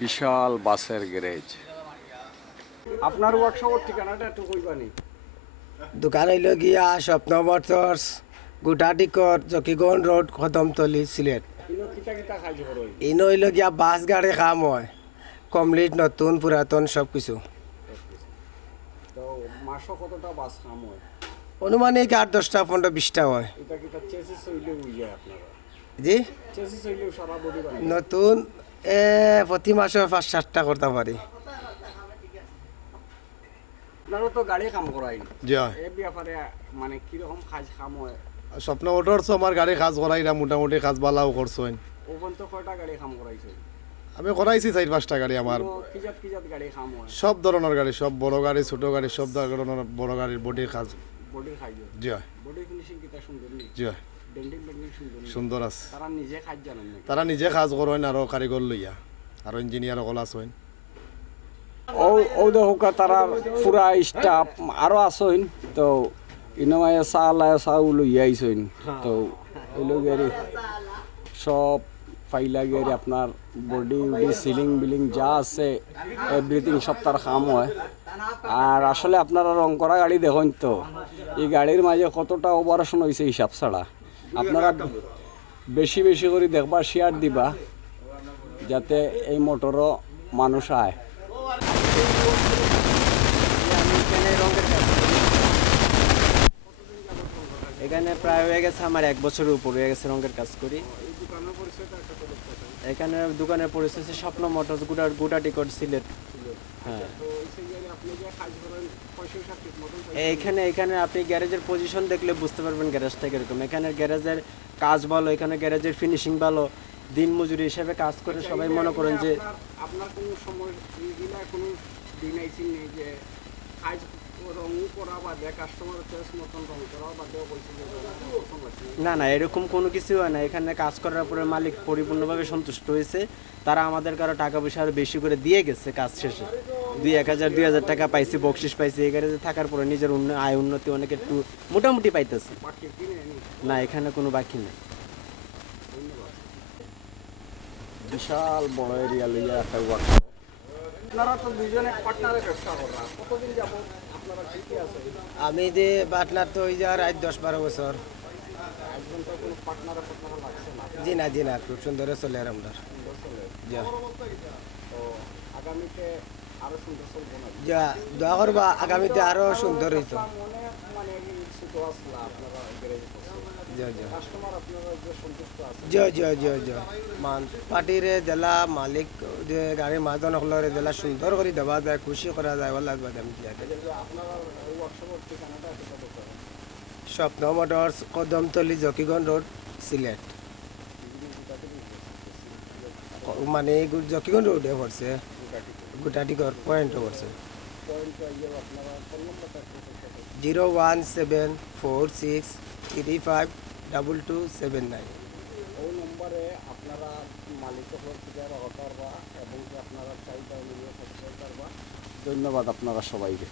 বিশাল বাসের গ্যারেজ। আপনার ওয়ার্কশপের ঠিকানাটা একটু কইবানি? দোকান হইল গিয়া স্বপ্ন মোটরস, গুটাটিকর, জকিগঞ্জ রোড, কদমতলি, সিলেট। ইনো কিতা কিতা কাজ করই? ইনো হইল গিয়া বাস গাড়ি কাম হয়, কমপ্লিট নতুন পুরাতন সব কিছু। তো মাসও কতটা বাস কাম হয়? অনুমানিক 8-10টা 15-20টা হয়। এটা কিতা চেসিস হইলে হইয়া আপনারা? জি চেসিস হইলেও সারা বডি বানাই? নতুন প্রতি মাসে 5-7টা করতে পারি। আপনারা তো গাড়ি কাম করাই, জি হয়। এই ব্যাপারে মানে কিরকম কাজ কাম হয়? স্বপ্ন মোটরস আমার গাড়ি কাজ করাই না, মোটামুটি কাজ বালাও করছেন। ওখান তো কয়টা গাড়ি কাম করাইছে? আমি করাইছি 4-5টা গাড়ি আমার। কিজাত কিজাত গাড়ি কাম হয়? সব ধরনের গাড়ি, সব বড় গাড়ি ছোট গাড়ি সব ধরনের বড় গাড়ির বডির কাজ। বডির কাজ হয়? জি হয়। বডি ফিনিশিং কিতা সুন্দর নি? জি হয়, ডেন্টিং পেন্টিং সুন্দর নি? সুন্দর আছে। তারা নিজে কাজ জানেন নাকি? তারা নিজে কাজ করেন আরো কারিগর লইয়া, আর ইঞ্জিনিয়ার অকল আছেন। ও ও দেখো তারা পুরা স্টাফ আরো আসইন, তো ইনমায় চাউল লইয়া আইসইন। তো এলো গেরি সব ফাইলা গেরি আপনার বডি উডি সিলিং বিলিং যা আছে এভরিথিং সব তার কাম হয়। আর আসলে আপনারা রং করা গাড়ি দেখুন তো, এই গাড়ির মাঝে কতটা অপারেশন হয়েছে হিসাব ছাড়া। আপনারা বেশি বেশি করে দেখবা, শেয়ার দিবা, যাতে এই মোটরও মানুষ আয়। এখানে প্রায় হয়ে গেছে আমার 1 বছরের উপর হয়ে গেছে রঙের কাজ করি। এখানে দোকানের পরিচয় হচ্ছে স্বপ্ন মোটরস, গুটাটিকর, সিলেট। হ্যাঁ, এখানে এখানে আপনি গ্যারেজের পজিশন দেখলে বুঝতে পারবেন গ্যারেজটা কিরকম। এখানে গ্যারেজের কাজ ভালো, এখানে গ্যারেজের ফিনিশিং ভালো। দিন মজুরি হিসেবে কাজ করে সবাই মনে করেন যে আপনার কোনো সময় কোনো দিন আইসি নেই যে কাজ রং করা বাদে কাস্টমার চয়েস মতন রং করা বাদেও বলছি যে না না, এরকম কোনো কিছু হয় না। এখানে কাজ করার পরে মালিক পরিপূর্ণভাবে সন্তুষ্ট হয়েছে। তারা আমাদের কারো টাকা পয়সা আরও বেশি করে দিয়ে গেছে কাজ শেষে। 1,000-2,000 টাকা পাইছি, বকশিস পাইছি। এই গ্যারেজে থাকার পরে নিজের আয় উন্নতি অনেক একটু মোটামুটি পাইতেছে। না, এখানে কোনো বাকি নেই। বিশাল বড় এরিয়া লইয়া একটা ওয়ার্কশপ। আপনারা তো দুজনে পার্টনারে ব্যবসা করা, কতদিন যাব আপনারা ঠিকই আছে? আমি যে পার্টনার তো ওই যে আর 10-12 বছর। একজন তো কোনো পার্টনারে লাগছে না? জি না, খুব সুন্দর চলে আর আমরা। যা তো আগামীতে আরো সুন্দর চলবে না? যা দোয়া করবা, আগামীতে আরো সুন্দর হইতো। মনে মানে ছোট আসলা আপনারা গ্যারেজ কাস্টমার আপনারা যে সন্তুষ্ট আছে? মান পার্টিরে দেলা মালিক যে গাড়ির মাজন হলরে দেলা সুন্দর করে দেওয়া যায়, খুশি করা যায়, ভালো লাগবে। আমি আপনারা ওয়ার্কশপের ঠিকানাটা একটা বলতে পারেন? স্বপ্ন মোটরস, কদমতলি, জকিগঞ্জ রোড, সিলেট। মানে জকিগঞ্জ রোডে পড়ছে, গুটাটিকর পয়েন্টও পড়ছে। 01746352279। ওই নম্বরে আপনারা মালিকের থেকে রহতারবা এবং আপনারা চাইটা মিলিয়ে করতে পারবা। ধন্যবাদ আপনারা সবাইকে।